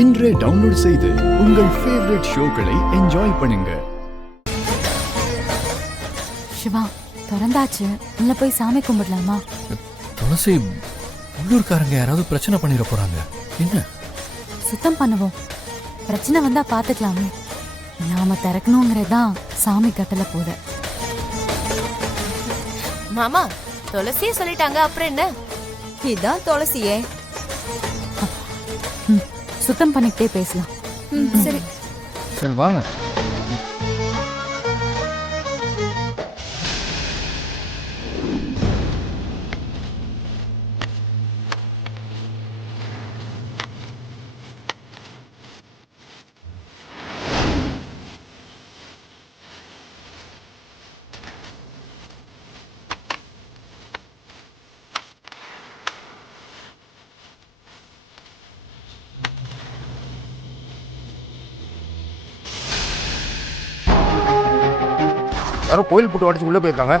இன்றே டவுன்லோட் செய்து உங்கள் ஃபேவரட் ஷோக்களை என்ஜாய் பண்ணுங்க. சிவா, திறந்தாச்சு, உள்ள போய் சாமி கும்பிடலாமா? துளசி, உள்ளூர்காரங்க யாராவது பிரச்சனை பண்ணிட போறாங்க. என்ன? சுத்தம் பண்ணுவோம். பிரச்சனை வந்தா பாத்துக்கலாமே. நாம திறக்கணுங்கிறதான் சாமி கட்டளை போத. மாமா, துளசியே சொல்லிட்டாங்க, அப்புறம் என்ன? இதான் துளசியே. சுத்தம் பண்ணிக்கிட்டே பேசலாம். சரி சரி வாங்க. யாரோ கோயில் போட்டு உடச்சு உள்ள போயிருக்காங்க.